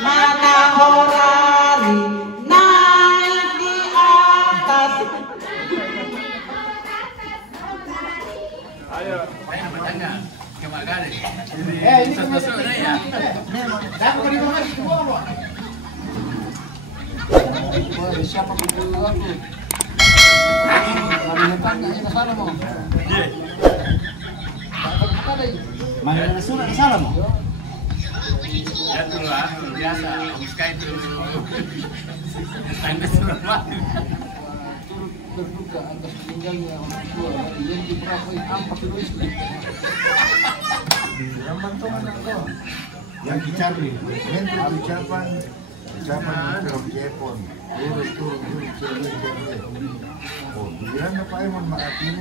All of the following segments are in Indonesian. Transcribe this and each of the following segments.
Matahari naik di atas. Ayo. Ini ya. Siapa aku? Mana surat ke sana mau? Ya tuh lah, biasa. Muska itu. Tanda surat mati. Terbuka atas meninggalnya orang tua yang diperapoi apa terus? Yang dicari, itu ucapan film Jepun, turun, oh, bilang apa emang maafin,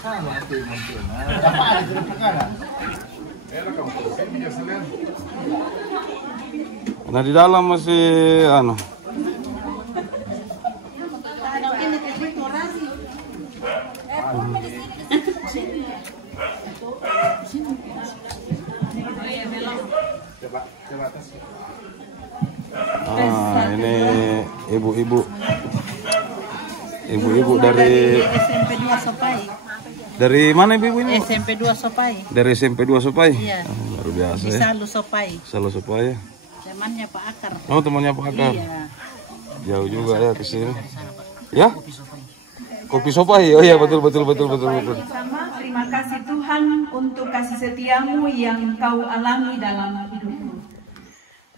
sama itu mungkin. Apa ada perkara? Nah di dalam masih anu. Ini ibu-ibu dari SMP 2 Sopai. Dari mana ibu ini? SMP 2 Sopai. Dari SMP 2 Sopai? Iya. Luar biasa ya. Salu Sopai. Salu Sopai. Temannya Pak Akar. Oh, temannya Pak Akar. Iya. Jauh juga ya ke sini. Ya? Kopi Sopai. Oh iya, betul. Sama, terima kasih Tuhan untuk kasih setiamu yang kau alami dalam hidupku.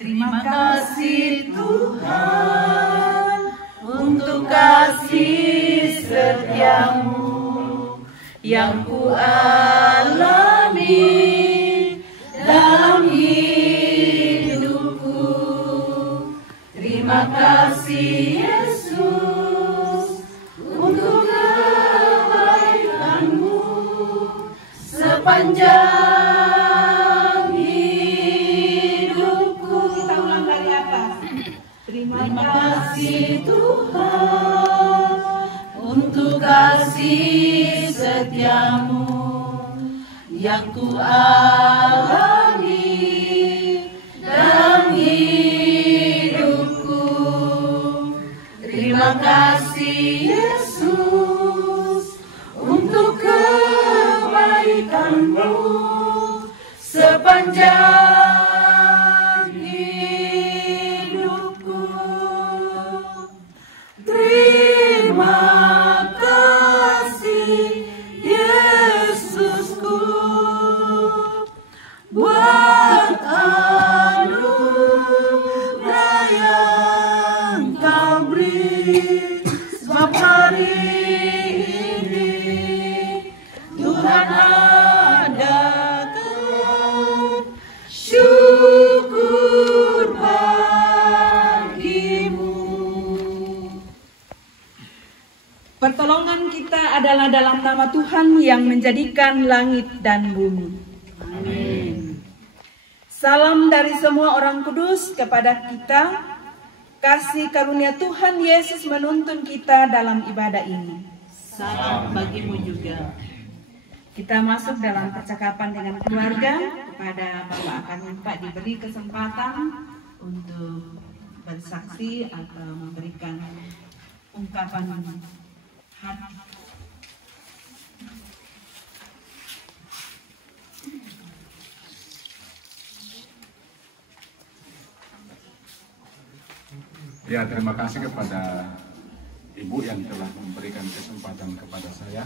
Terima kasih Tuhan untuk kasih setiamu yang ku alami dalam hidupku. Terima kasih Yesus untuk kebaikanmu sepanjang hidupku. Kita ulang dari atas. Terima kasih Tuhan untuk kasih setiamu yang ku alami dalam hidupku. Terima kasih Yesus untuk kebaikanmu sepanjang hidupku. Terima kasih Yesusku buat anugerah yang kau beri. Sebab hari ini Tuhan adakan syukur bagimu. Pertolongan kita adalah dalam nama Tuhan yang menjadikan langit dan bumi. Amin. Salam dari semua orang kudus kepada kita. Kasih karunia Tuhan Yesus menuntun kita dalam ibadah ini. Salam bagimu juga. Kita masuk dalam percakapan dengan keluarga. Kepada Bapak akan minta diberi kesempatan untuk bersaksi atau memberikan ungkapan hati. Ya, terima kasih kepada Ibu yang telah memberikan kesempatan kepada saya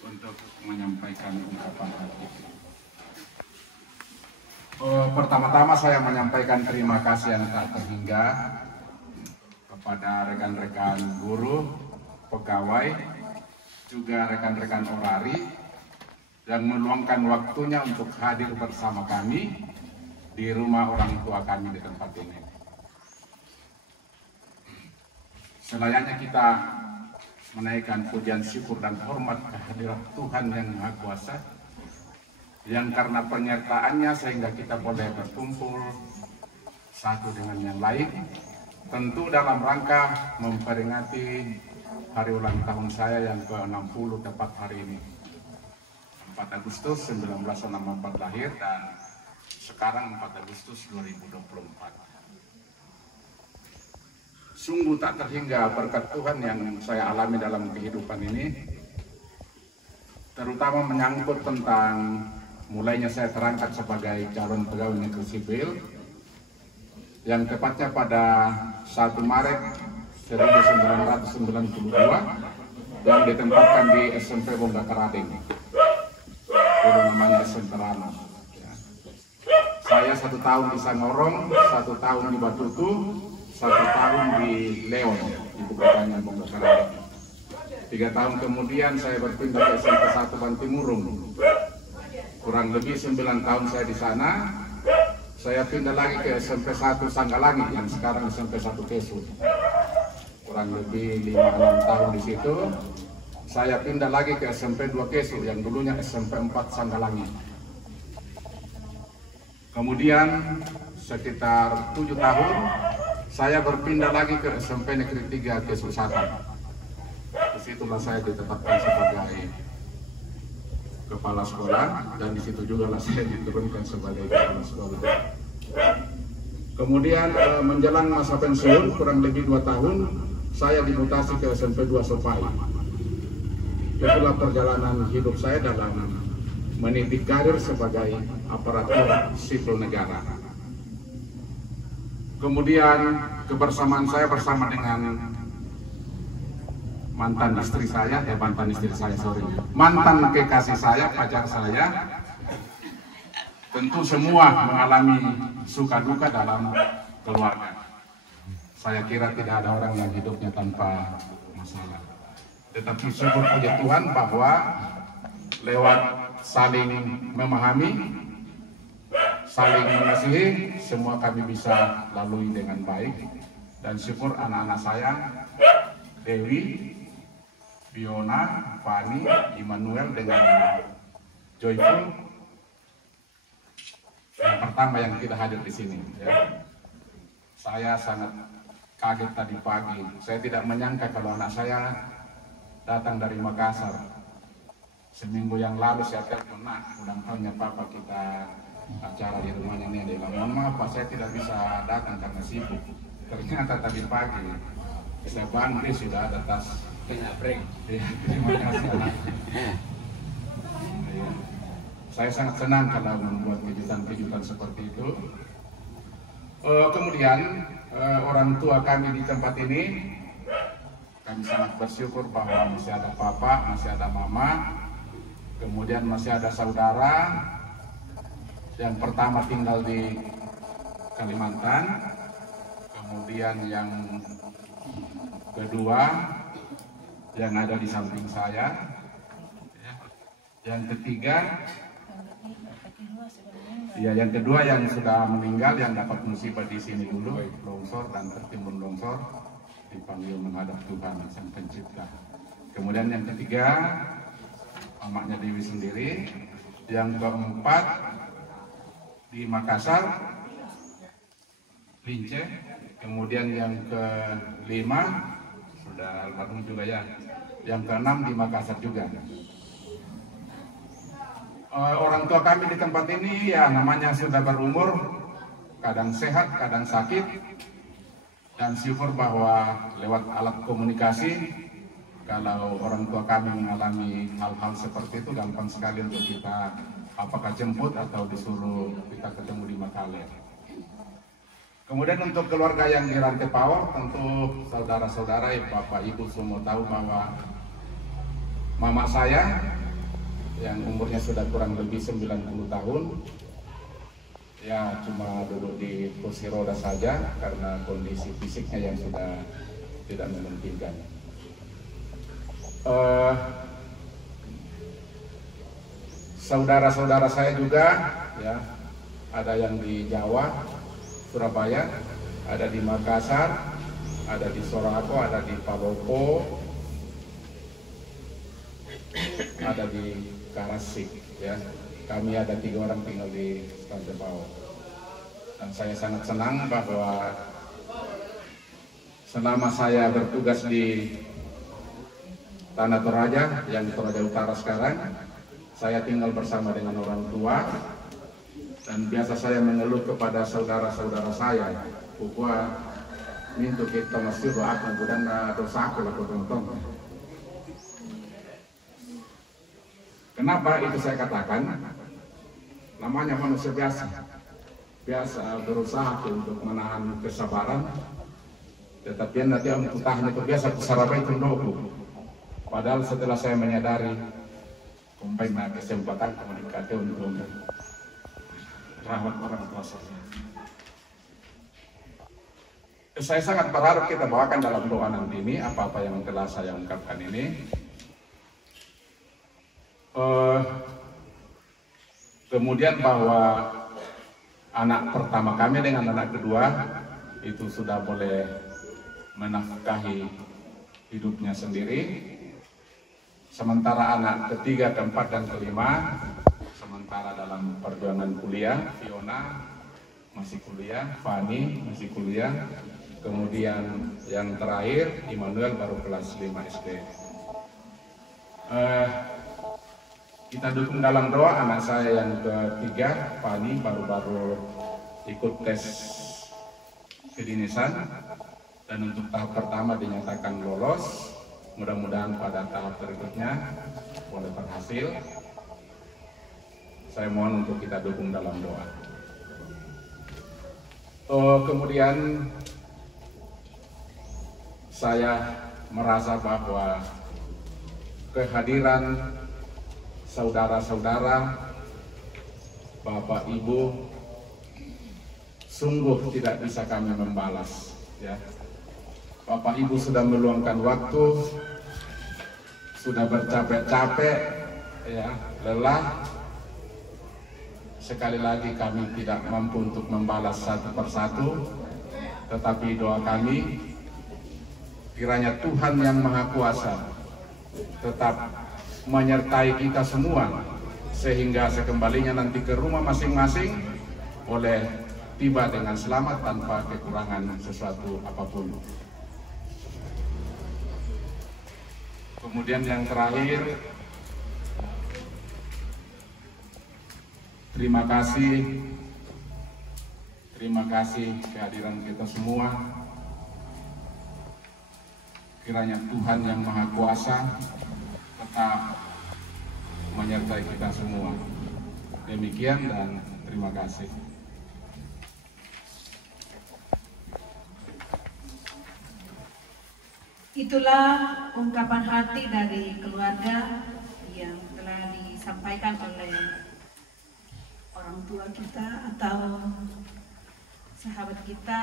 untuk menyampaikan ungkapan hati. Pertama-tama saya menyampaikan terima kasih yang tak terhingga kepada rekan-rekan guru, pegawai, juga rekan-rekan orari yang meluangkan waktunya untuk hadir bersama kami di rumah orang tua kami di tempat ini. Selayaknya kita menaikkan pujian syukur dan hormat kehadirat Tuhan yang Maha Kuasa, yang karena penyertaannya sehingga kita boleh berkumpul satu dengan yang lain, tentu dalam rangka memperingati hari ulang tahun saya yang ke-60 tepat hari ini. 4 Agustus 1964 lahir dan sekarang 4 Agustus 2024. Sungguh tak terhingga berkat Tuhan yang saya alami dalam kehidupan ini, terutama menyangkut tentang mulainya saya terangkat sebagai calon pegawai negeri sipil, yang tepatnya pada 1 Maret 1992 yang ditempatkan di SMP Bongga-Karading, dulu namanya SMP Rano. Saya 1 tahun di Sangorong, 1 tahun di Batutu, 1 tahun di Leon, ibu kotanya Bongga-Karading. 3 tahun kemudian saya berpindah ke SMP 1 Bantimurung. Kurang lebih 9 tahun saya di sana. Saya pindah lagi ke SMP 1 Sanggalangi yang sekarang SMP 1 Kesu. Kurang lebih 5-6 tahun di situ. Saya pindah lagi ke SMP 2 Kesu yang dulunya SMP 4 Sanggalangi. Kemudian sekitar 7 tahun saya berpindah lagi ke SMP Negeri 3 Kesu Selatan. Disitulah saya ditetapkan sebagai kepala sekolah dan di situ juga lah saya diturunkan sebagai kepala sekolah. Kemudian menjelang masa pensiun kurang lebih 2 tahun saya dimutasi ke SMP 2 Sopai. Itulah perjalanan hidup saya dalam meniti karir sebagai aparatur sipil negara. Kemudian kebersamaan saya bersama dengan mantan istri saya, mantan kekasih saya, pacar saya, tentu semua mengalami suka duka dalam keluarga. Saya kira tidak ada orang yang hidupnya tanpa masalah. Tetapi syukur puji Tuhan bahwa lewat saling memahami, saling mengasihi, semua kami bisa lalui dengan baik. Dan syukur anak-anak saya, Dewi, Fiona, Fani, Immanuel dengan Joyful yang pertama yang tidak hadir di sini. Ya. Saya sangat kaget tadi pagi. Saya tidak menyangka kalau anak saya datang dari Makassar. Seminggu yang lalu saya telepon, "Nak, ulang tahunnya Papa, kita acara di rumahnya nih." Dia bilang, "Mohon maaf Pak, saya tidak bisa datang karena sibuk." Ternyata tadi pagi saya bangun sudah ada tas. Ya, terima kasih anak. Ya. Saya sangat senang kalau membuat kejutan-kejutan seperti itu. Kemudian orang tua kami di tempat ini, kami sangat bersyukur bahwa masih ada papa, masih ada mama, kemudian masih ada saudara. Yang pertama tinggal di Kalimantan, kemudian yang kedua yang ada di samping saya, yang ketiga, ya yang kedua yang sudah meninggal, yang dapat musibah di sini dulu, longsor dan tertimbun longsor, dipanggil menghadap Tuhan Sang Pencipta. Kemudian yang ketiga, mamanya Dewi sendiri, yang keempat di Makassar, Lince, kemudian yang kelima sudah almarhum juga ya. Yang keenam di Makassar juga. Orang tua kami di tempat ini ya namanya sudah berumur, kadang sehat, kadang sakit, dan syukur bahwa lewat alat komunikasi, kalau orang tua kami mengalami hal-hal seperti itu gampang sekali untuk kita apakah jemput atau disuruh kita ketemu di Makale. Kemudian untuk keluarga yang di Rantai Pawor, tentu saudara-saudara, bapak ibu semua tahu bahwa mama saya yang umurnya sudah kurang lebih 90 tahun, ya cuma duduk di kursi roda saja karena kondisi fisiknya yang sudah tidak memungkinkan. Saudara-saudara saya juga, ya ada yang di Jawa, Surabaya, ada di Makassar, ada di Sorako, ada di Palopo, ada di Karasik, ya. Kami ada 3 orang tinggal di Rantai Pawor. Dan saya sangat senang bahwa selama saya bertugas di Tanah Toraja yang di Toraja Utara sekarang. Saya tinggal bersama dengan orang tua dan biasa saya mengeluh kepada saudara-saudara saya, bahwa minta kita masih doa kemudian dosa aku lah tonton. Kenapa itu saya katakan? Namanya manusia biasa berusaha untuk menahan kesabaran, tetapi nanti entahnya kebiasa kesarapan itu nopo. Padahal setelah saya menyadari umpamanya kesempatan komunikasi untuk rawat orang tua saya sangat berharap kita bawakan dalam doa nanti ini apa-apa yang telah saya ungkapkan ini. Kemudian bahwa anak pertama kami dengan anak kedua itu sudah boleh menafkahi hidupnya sendiri. Sementara anak ketiga, keempat, dan kelima sementara dalam perjuangan kuliah. Fiona masih kuliah, Fani masih kuliah, kemudian yang terakhir Immanuel baru kelas 5 SD. Kita dukung dalam doa anak saya yang ketiga, Fani, baru-baru ikut tes kedinasan dan untuk tahap pertama dinyatakan lolos. Mudah-mudahan pada tahap berikutnya boleh berhasil. Saya mohon untuk kita dukung dalam doa. Kemudian saya merasa bahwa kehadiran saudara-saudara, Bapak Ibu, sungguh tidak bisa kami membalas. Ya. Bapak Ibu sudah meluangkan waktu, sudah bercapek-capek, ya, lelah. Sekali lagi kami tidak mampu untuk membalas satu persatu, tetapi doa kami kiranya Tuhan yang Maha Kuasa tetap menyertai kita semua sehingga sekembalinya nanti ke rumah masing-masing boleh tiba dengan selamat tanpa kekurangan sesuatu apapun. Kemudian yang terakhir, terima kasih kehadiran kita semua. Kiranya Tuhan yang Maha Kuasa tetap menyertai kita semua. Demikian dan terima kasih. Itulah ungkapan hati dari keluarga yang telah disampaikan oleh orang tua kita atau sahabat kita,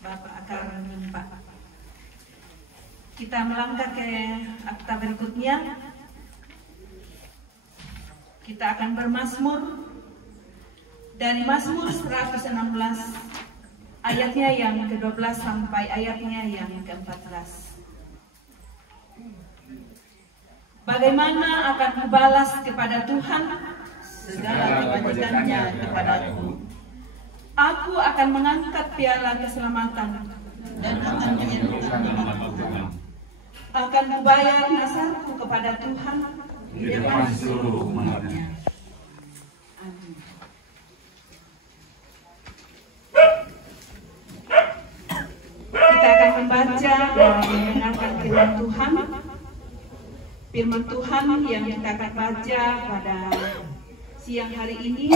Bapak Akar Nimpa. Kita melangkah ke akta berikutnya. Kita akan bermazmur dari Mazmur 116 ayatnya yang ke-12 sampai ayatnya yang ke-14. Bagaimana akan kubalas kepada Tuhan segala kebajikannya kepadaku, aku akan mengangkat piala keselamatan dan akan menyembuhkan nama Tuhan. Akan kubayar nasarku kepada Tuhan Di depan seluruh umatnya. Amin. Kita akan membaca dan mendengarkan firman Tuhan. Firman Tuhan yang kita akan baca pada siang hari ini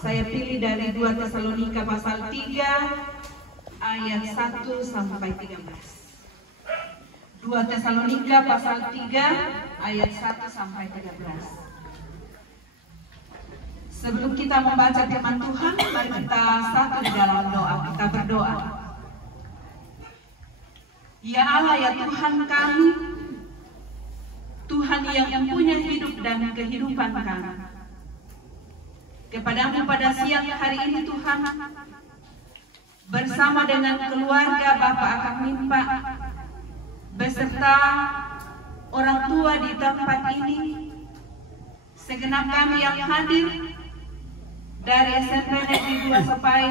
saya pilih dari 2 Tesalonika pasal 3 ayat 1 sampai 13. 2 Tesalonika pasal 3 ayat 1 sampai 13. Sebelum kita membaca firman Tuhan, mari kita satu di dalam doa. Kita berdoa. Ya Allah, ya Tuhan kami, Tuhan yang mempunyai hidup dan kehidupan kami. Kepadamu pada siang hari ini Tuhan, bersama dengan keluarga Bapak Akar Nimpa, beserta orang tua di tempat ini, segenap kami yang hadir dari SMP Negeri 2 Sepai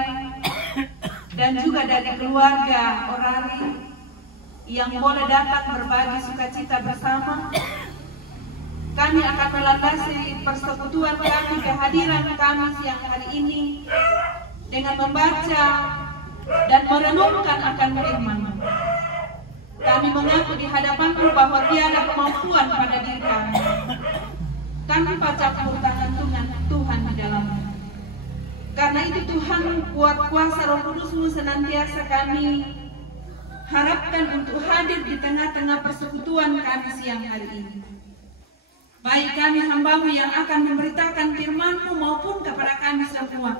dan juga dari keluarga Orari, yang boleh datang berbagi sukacita bersama. Kami akan melandasi persekutuan kami, kehadiran kami siang hari ini dengan membaca dan merenungkan akan firman-Mu. Kami mengaku di hadapan-Mu bahwa tiada kemampuan pada diri kami tanpa campur tangan Tuhan di dalamnya. Karena itu Tuhan, kuat kuasa Roh Kudus-Mu senantiasa kami harapkan untuk hadir di tengah-tengah persekutuan kami siang hari ini. Baik kami hamba-Mu yang akan memberitakan firman-Mu maupun kepada kami semua.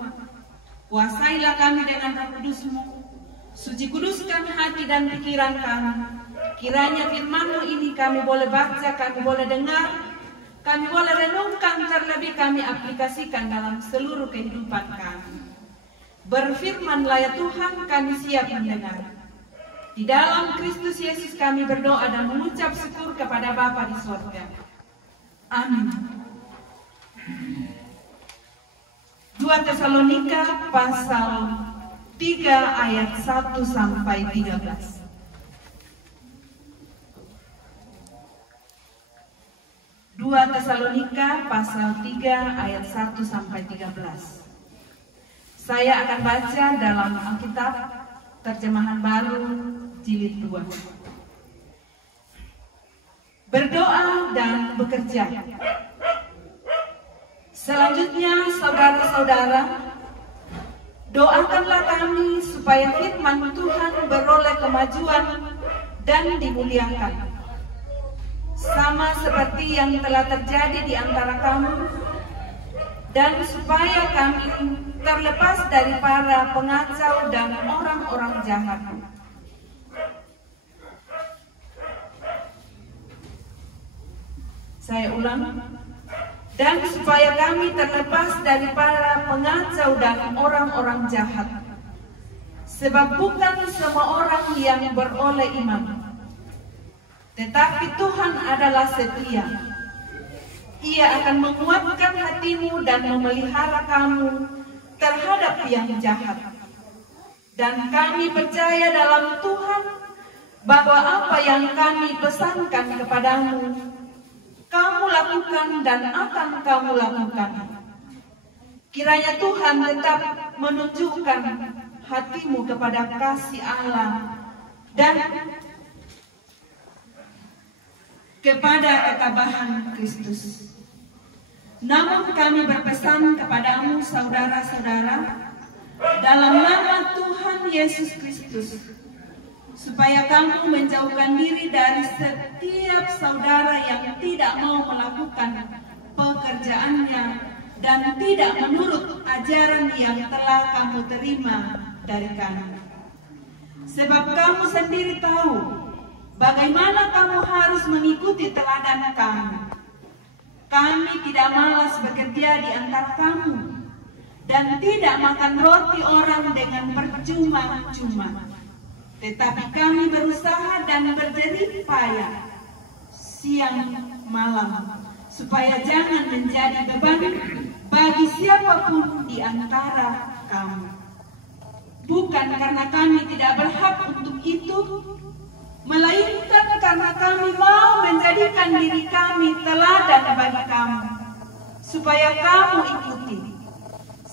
Kuasailah kami dengan Roh Kudus-Mu. Suci kuduskan hati dan pikiran kami. Kiranya firman-Mu ini kami boleh baca, kami boleh dengar, kami boleh renungkan, terlebih kami aplikasikan dalam seluruh kehidupan kami. Berfirmanlah ya Tuhan, kami siap mendengar. Di dalam Kristus Yesus kami berdoa dan mengucap syukur kepada Bapa di surga. Amin. 2 Tesalonika pasal 3 ayat 1 sampai 13. 2 Tesalonika pasal 3 ayat 1 sampai 13. Saya akan baca dalam Alkitab terjemahan baru jilid 2. Berdoa dan bekerja. Selanjutnya saudara-saudara, doakanlah kami supaya firman Tuhan beroleh kemajuan dan dimuliakan, sama seperti yang telah terjadi di antara kamu, dan supaya kami terlepas dari para pengacau dan orang-orang jahat. Saya ulang. Dan supaya kami terlepas dari para pengacau dan orang-orang jahat. Sebab bukan semua orang yang beroleh iman, tetapi Tuhan adalah setia. Ia akan menguatkan hatimu dan memelihara kamu terhadap yang jahat. Dan kami percaya dalam Tuhan bahwa apa yang kami pesankan kepadamu, kamu lakukan dan akan kamu lakukan. Kiranya Tuhan tetap menunjukkan hatimu kepada kasih Allah dan kepada ketabahan Kristus. Namun kami berpesan kepadamu saudara-saudara dalam nama Tuhan Yesus Kristus, supaya kamu menjauhkan diri dari setiap saudara yang tidak mau melakukan pekerjaannya dan tidak menurut ajaran yang telah kamu terima dari kami. Sebab kamu sendiri tahu bagaimana kamu harus mengikuti teladan kami. Kami tidak malas bekerja di antara kamu dan tidak makan roti orang dengan percuma-cuma. Tetapi kami berusaha dan berjerih payah siang malam, supaya jangan menjadi beban bagi siapapun di antara kamu. Bukan karena kami tidak berhak untuk itu, melainkan karena kami mau menjadikan diri kami teladan bagi kamu, supaya kamu ikuti.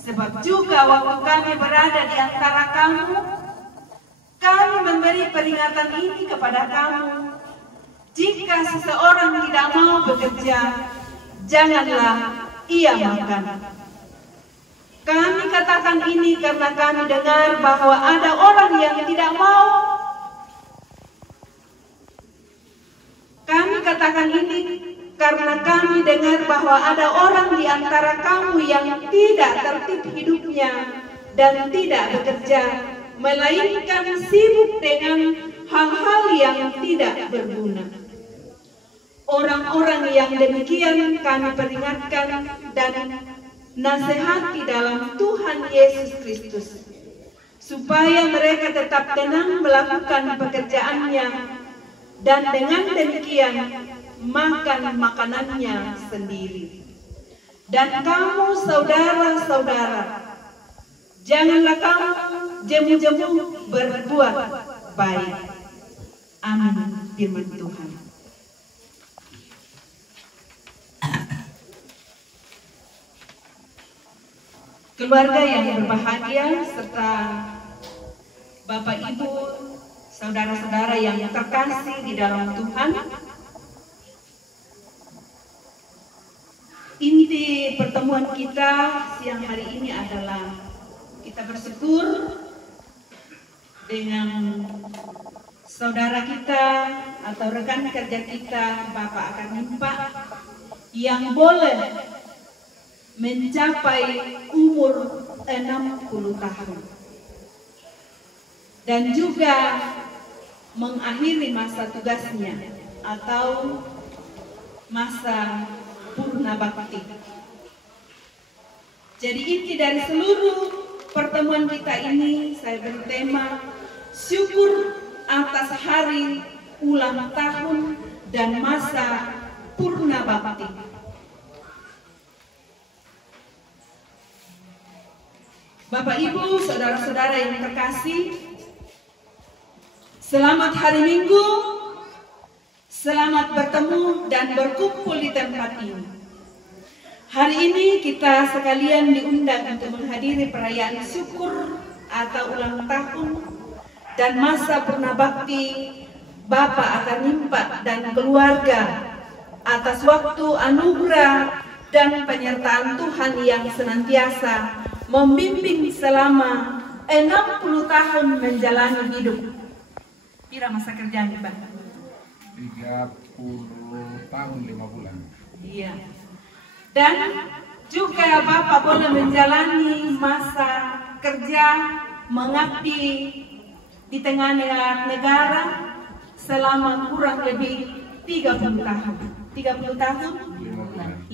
Sebab juga waktu kami berada di antara kamu, kami memberi peringatan ini kepada kamu. Jika seseorang tidak mau bekerja, janganlah ia makan. Kami katakan ini karena kami dengar bahwa ada orang yang tidak mau. Kami katakan ini karena kami dengar bahwa ada orang di antara kamu yang tidak tertib hidupnya dan tidak bekerja, melainkan sibuk dengan hal-hal yang tidak berguna. Orang-orang yang demikian kami peringatkan dan nasihati dalam Tuhan Yesus Kristus, supaya mereka tetap tenang melakukan pekerjaannya dan dengan demikian makan makanannya sendiri. Dan kamu saudara-saudara, janganlah kamu jemu-jemu berbuat baik. Amin. Firman Tuhan. Keluarga yang berbahagia serta Bapak Ibu, saudara-saudara yang terkasih di dalam Tuhan, inti pertemuan kita siang hari ini adalah kita bersyukur dengan saudara kita atau rekan kerja kita, Bapak Akarnimpa, yang boleh mencapai umur 60 tahun dan juga mengakhiri masa tugasnya atau masa purna bakti. Jadi inti dari seluruh pertemuan kita ini saya beri tema syukur atas hari ulang tahun dan masa purna bakti. Bapak Ibu, saudara-saudara yang terkasih, selamat hari Minggu, selamat bertemu dan berkumpul di tempat ini. Hari ini kita sekalian diundang untuk menghadiri perayaan syukur atau ulang tahun dan masa purna bakti Bapak Akarnimpa dan keluarga atas waktu anugerah dan penyertaan Tuhan yang senantiasa membimbing selama 60 tahun menjalani hidup. Kira masa kerjanya, Pak? 30 tahun 5 bulan. Iya. Dan juga Bapak boleh menjalani masa kerja mengabdi di tengah negara selama kurang lebih 30 tahun. 30 tahun?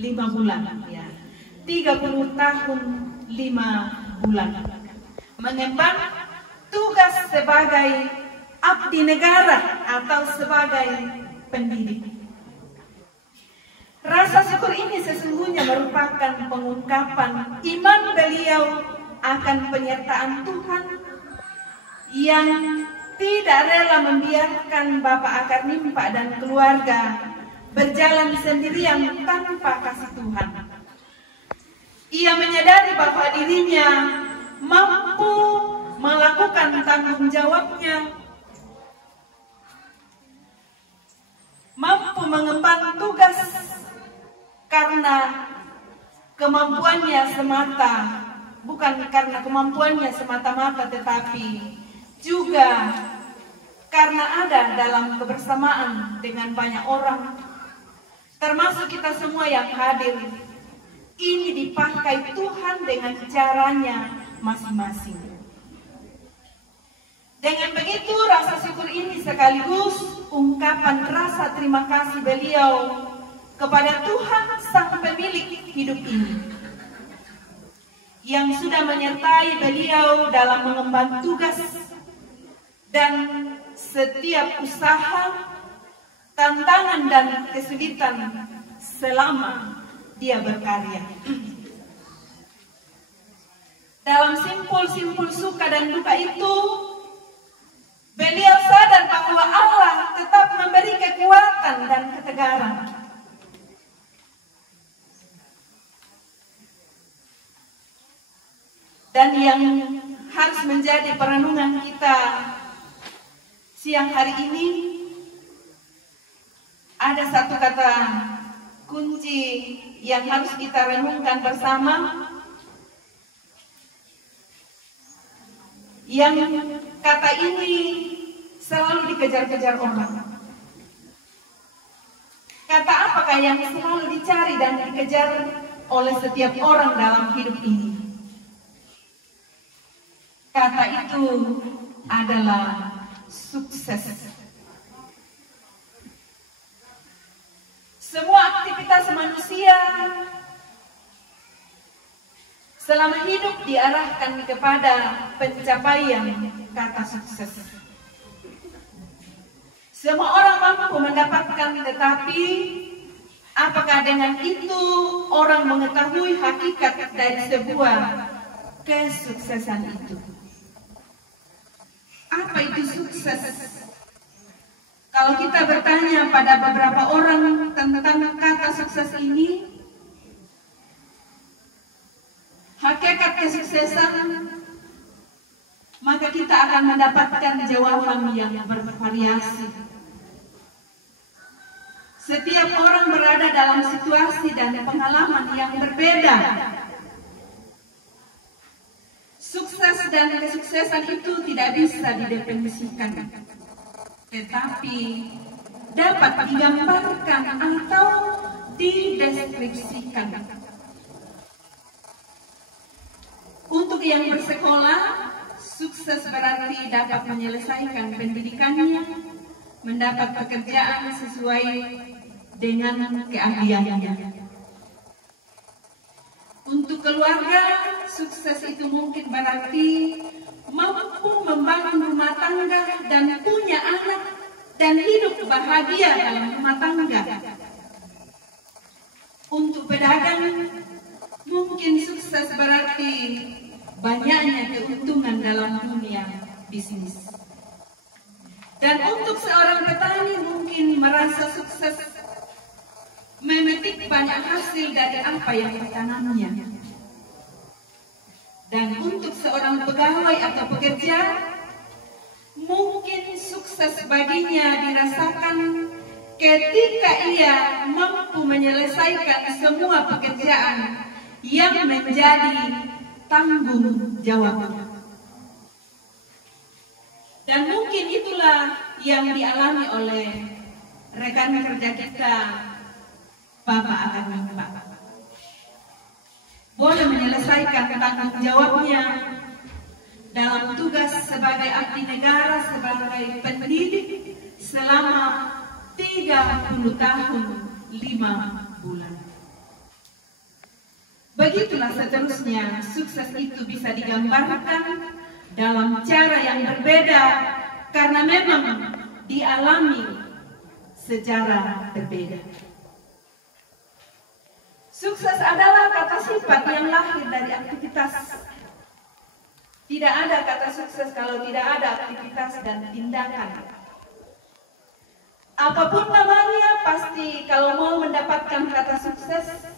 5 bulan. Ya. 30 tahun 5 bulan mengemban tugas sebagai abdi negara atau sebagai pendidik. Rasa syukur ini sesungguhnya merupakan pengungkapan iman beliau akan penyertaan Tuhan yang tidak rela membiarkan Bapak Akarnimpa dan keluarga berjalan sendirian tanpa kasih Tuhan. Ia menyadari bahwa dirinya mampu melakukan tanggung jawabnya, mampu mengemban tugas karena kemampuannya semata, bukan karena kemampuannya semata-mata, tetapi juga karena ada dalam kebersamaan dengan banyak orang, termasuk kita semua yang hadir. Ini dipakai Tuhan dengan caranya masing-masing. Dengan begitu rasa syukur ini sekaligus ungkapan rasa terima kasih beliau kepada Tuhan sang pemilik hidup ini, yang sudah menyertai beliau dalam mengemban tugas dan setiap usaha, tantangan dan kesulitan selama dia berkarya. Dalam simpul-simpul suka dan duka itu, beliau sadar bahwa Allah tetap memberi kekuatan dan ketegaran. Dan yang harus menjadi perenungan kita siang hari ini, ada satu kata kunci yang harus kita renungkan bersama, yang kata ini selalu dikejar-kejar orang. Kata apakah yang selalu dicari dan dikejar oleh setiap orang dalam hidup ini? Kata itu adalah sukses. Semua aktivitas manusia selama hidup diarahkan kepada pencapaian kata sukses. Semua orang mampu mendapatkan, tetapi apakah dengan itu orang mengetahui hakikat dari sebuah kesuksesan itu? Apa itu sukses? Kalau kita bertanya pada beberapa orang tentang kata sukses ini, hakikat kesuksesan, maka kita akan mendapatkan jawaban yang bervariasi. Setiap orang berada dalam situasi dan pengalaman yang berbeda. Sukses dan kesuksesan itu tidak bisa didefinisikan, tetapi dapat digambarkan atau dideskripsikan. Untuk yang bersekolah, sukses berarti dapat menyelesaikan pendidikannya, mendapat pekerjaan sesuai dengan keahliannya. Untuk keluarga, sukses itu mungkin berarti mampu membangun rumah tangga dan punya anak dan hidup bahagia dalam rumah tangga. Untuk pedagang, mungkin sukses berarti banyaknya keuntungan dalam dunia bisnis. Dan untuk seorang petani mungkin merasa sukses memetik banyak hasil dari apa yang ditanamnya. Dan untuk seorang pegawai atau pekerja, mungkin sukses baginya dirasakan ketika ia mampu menyelesaikan semua pekerjaan yang menjadi tanggung jawabnya. Dan mungkin itulah yang dialami oleh rekan kerja kita, Bapak Akan Pak. Boleh menyelesaikan tanggung jawabnya dalam tugas sebagai abdi negara, sebagai pendidik selama 30 tahun 5 bulan. Begitulah seterusnya, sukses itu bisa digambarkan dalam cara yang berbeda karena memang dialami secara berbeda. Sukses adalah kata sifat yang lahir dari aktivitas. Tidak ada kata sukses kalau tidak ada aktivitas dan tindakan. Apapun namanya, pasti kalau mau mendapatkan kata sukses,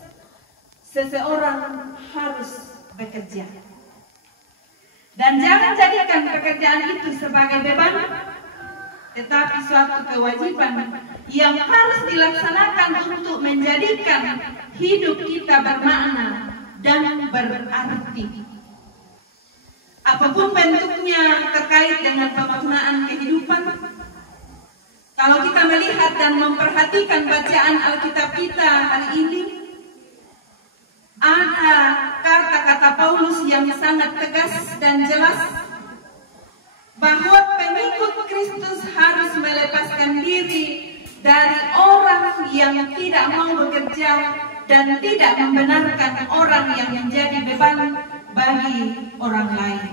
seseorang harus bekerja. Dan jangan jadikan pekerjaan itu sebagai beban, tetapi suatu kewajiban yang harus dilaksanakan untuk menjadikan hidup kita bermakna dan berarti. Apapun bentuknya terkait dengan pemaknaan kehidupan, kalau kita melihat dan memperhatikan bacaan Alkitab kita hari ini, ada kata-kata Paulus yang sangat tegas dan jelas bahwa pengikut Kristus harus melepaskan diri dari orang yang tidak mau bekerja dan tidak membenarkan orang yang menjadi beban bagi orang lain.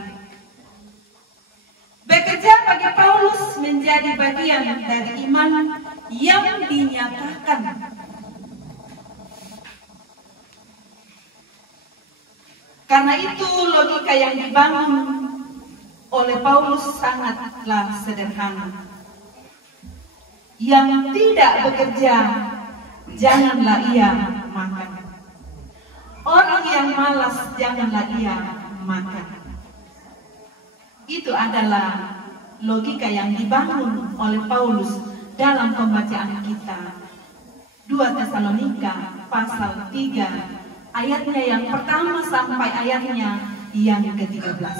Bekerja bagi Paulus menjadi bagian dari iman yang dinyatakan. Karena itu logika yang dibangun oleh Paulus sangatlah sederhana. Yang tidak bekerja, janganlah ia makan. Orang yang malas, janganlah ia makan. Itu adalah logika yang dibangun oleh Paulus dalam pembacaan kita. 2 Tesalonika pasal 3 ayatnya yang pertama sampai ayatnya yang ke-13.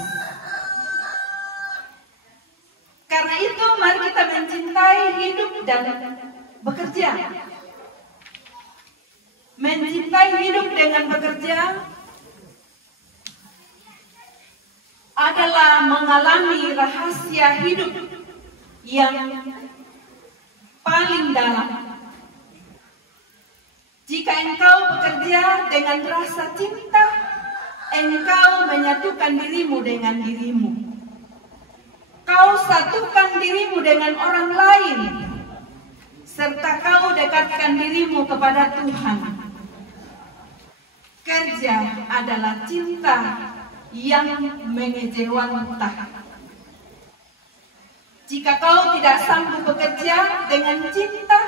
Karena itu mari kita mencintai hidup dan bekerja. Mencintai hidup dengan bekerja adalah mengalami rahasia hidup yang paling dalam. Jika engkau bekerja dengan rasa cinta, engkau menyatukan dirimu dengan dirimu. Kau satukan dirimu dengan orang lain, serta kau dekatkan dirimu kepada Tuhan. Kerja adalah cinta yang mengejawantah. Jika kau tidak sanggup bekerja dengan cinta,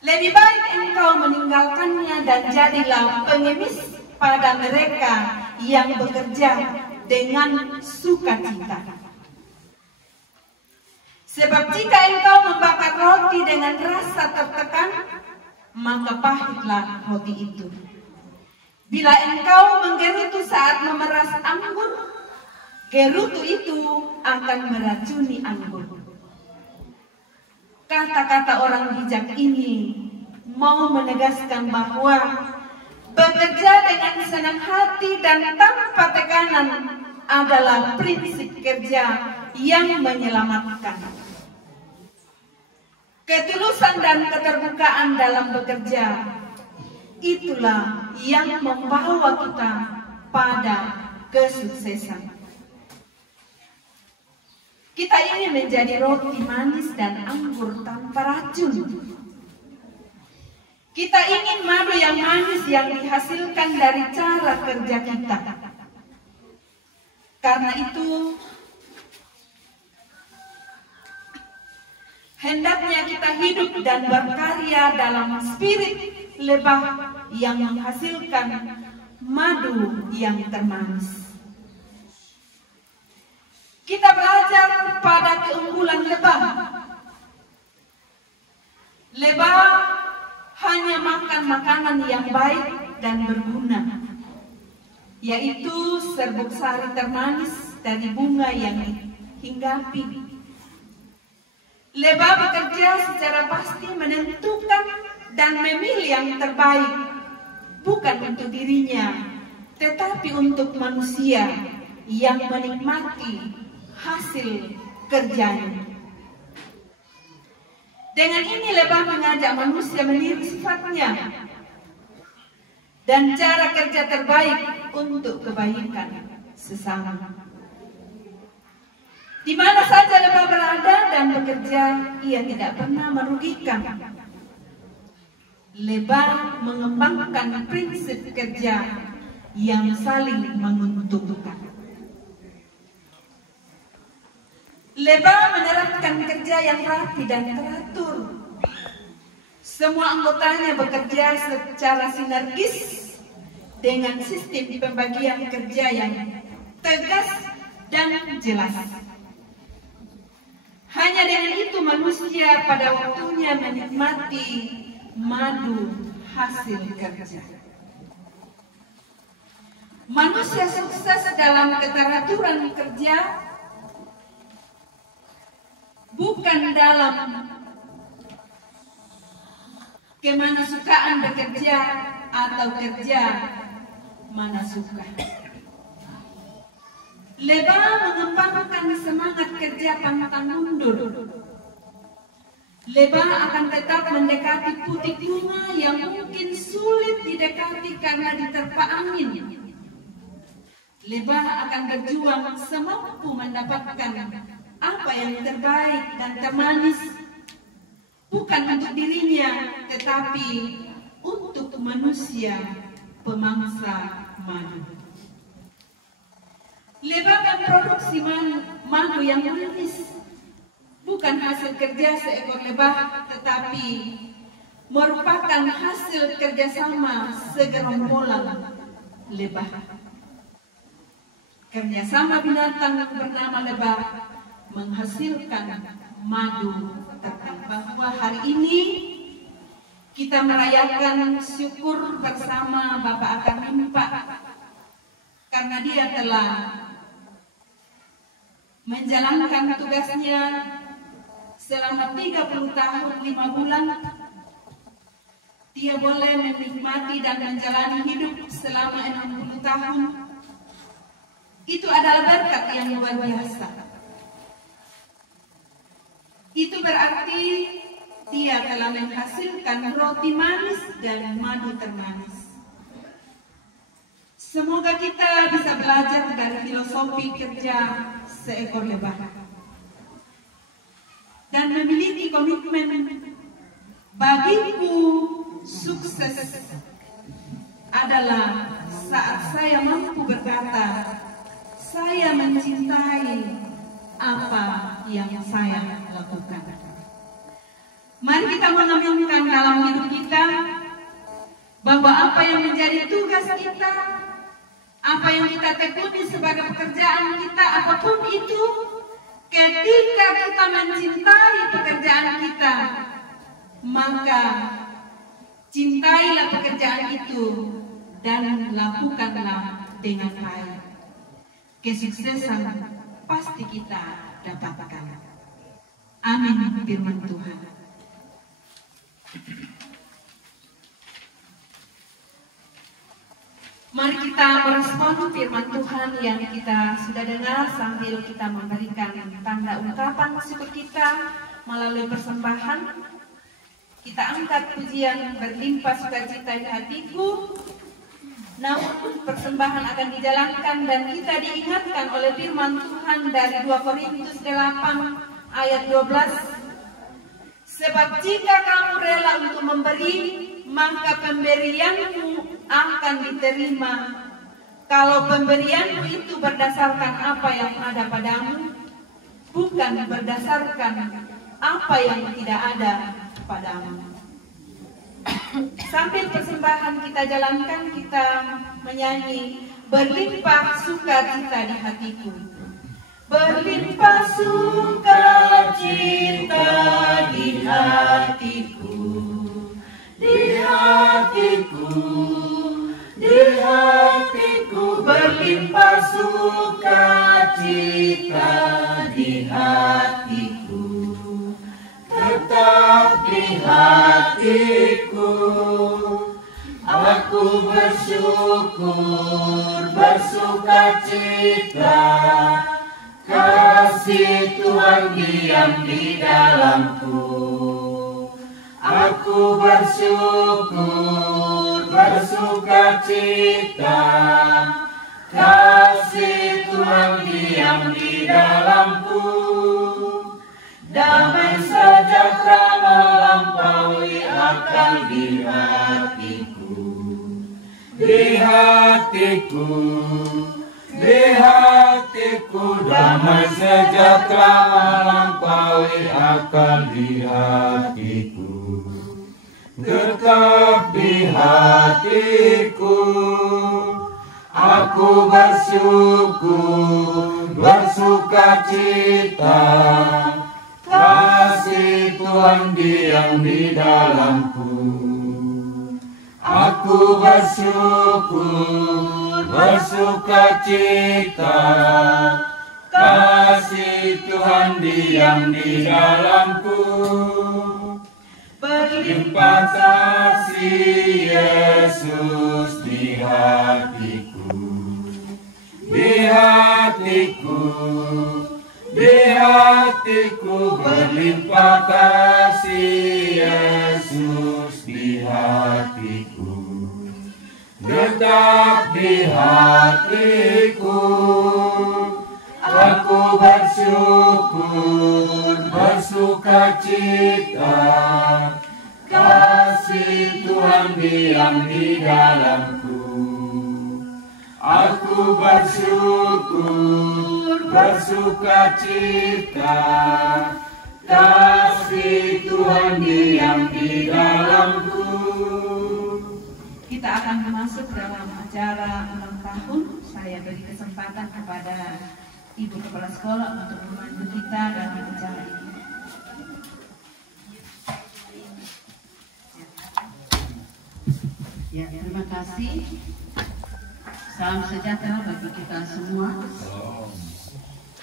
lebih baik engkau meninggalkannya dan jadilah pengemis pada mereka yang bekerja dengan sukacita. Sebab jika engkau membakar roti dengan rasa tertekan, maka pahitlah roti itu. Bila engkau menggerutu saat memeras anggur, gerutu itu akan meracuni anggur. Kata-kata orang bijak ini mau menegaskan bahwa bekerja dengan senang hati dan tanpa tekanan adalah prinsip kerja yang menyelamatkan. Ketulusan dan keterbukaan dalam bekerja, itulah yang membawa kita pada kesuksesan. Kita ingin menjadi roti manis dan anggur tanpa racun. Kita ingin madu yang manis yang dihasilkan dari cara kerja kita. Karena itu, hendaknya kita hidup dan berkarya dalam spirit lebah yang menghasilkan madu yang termanis. Kita belajar pada keunggulan lebah. Lebah hanya makan makanan yang baik dan berguna, yaitu serbuk sari termanis dari bunga yang dihinggapi. Lebah bekerja secara pasti menentukan dan memilih yang terbaik, bukan untuk dirinya, tetapi untuk manusia yang menikmati hasil kerjanya. Dengan ini lebah mengajak manusia meniru sifatnya dan cara kerja terbaik untuk kebaikan sesama. Di mana saja lebah berada dan bekerja, ia tidak pernah merugikan. Lebah mengembangkan prinsip kerja yang saling menguntungkan. Lebah menerapkan kerja yang rapi dan teratur. Semua anggotanya bekerja secara sinergis dengan sistem pembagian kerja yang tegas dan jelas. Hanya dengan itu manusia pada waktunya menikmati madu hasil kerja. Manusia sukses dalam keteraturan kerja bukan dalam kemanasukaan bekerja atau kerja mana suka. Lebah mengembangkan semangat kerja pantang mundur. Lebah akan tetap mendekati putik bunga yang mungkin sulit didekati karena diterpa angin. Lebah akan berjuang semampu mendapatkan apa yang terbaik dan termanis, bukan untuk dirinya, tetapi untuk manusia pemangsa madu. Lebah memproduksi madu yang manis, bukan hasil kerja seekor lebah, tetapi merupakan hasil kerjasama segerombolan lebah. Kerjasama binatang bernama lebah menghasilkan madu terbaik. Bahwa hari ini kita merayakan syukur bersama Bapak Akar Mimpa karena dia telah menjalankan tugasnya selama 30 tahun 5 bulan. Dia boleh menikmati dan menjalani hidup selama 60 tahun. Itu adalah berkat yang luar biasa. Itu berarti dia telah menghasilkan roti manis dan madu termanis. Semoga kita bisa belajar dari filosofi kerja seekor lebah dan memiliki komitmen. Bagiku sukses adalah saat saya mampu berkata, saya mencintai apa yang saya lakukan. Mari kita mengaminkan dalam hidup kita bahwa apa yang menjadi tugas kita, apa yang kita tekuni sebagai pekerjaan kita, apapun itu, ketika kita mencintai pekerjaan kita, maka cintailah pekerjaan itu dan lakukanlah dengan baik. Kesuksesan pasti kita dapatkan. Amin firman Tuhan. Mari kita merespon firman Tuhan yang kita sudah dengar sambil kita memberikan tanda ungkapan syukur kita melalui persembahan. Kita angkat pujian berlimpah sukacita di hatiku. Namun persembahan akan dijalankan dan kita diingatkan oleh firman Tuhan dari 2 Korintus 8 ayat 12. Sebab jika kamu rela untuk memberi, maka pemberianmu akan diterima. Kalau pemberianmu itu berdasarkan apa yang ada padamu, bukan berdasarkan apa yang tidak ada padamu. Sambil persembahan kita jalankan, kita menyanyi berlimpah sukacita di hatiku. Berlimpah sukacita di hatiku, di hatiku, di hatiku. Berlimpah sukacita di hatiku, tetap di hatiku. Aku bersyukur, bersukacita, kasih Tuhan diam di dalamku. Aku bersyukur, bersukacita, kasih Tuhan diam di dalamku. Damai sejahtera melampaui akal di hatiku, di hatiku, di hatiku. Damai sejahtera melampaui akal di hatiku, tetap di hatiku. Aku bersyukur, bersukacita, kasih Tuhan diam di dalamku. Aku bersyukur, bersukacita, kasih Tuhan diam di dalamku. Berlimpah kasih Yesus di hatiku, di hatiku, di hatiku. Berlimpah kasih Yesus di hatiku, tetap di hatiku. Aku bersyukur, bersukacita, kasih Tuhan diam di dalamku. Aku bersyukur, bersukacita, kasih Tuhan diam di dalamku. Kita akan masuk dalam acara ulang tahun. Saya beri kesempatan kepada Ibu Kepala Sekolah untuk membantu kita dalam acara ini. Ya, terima kasih. Salam sejahtera bagi kita semua.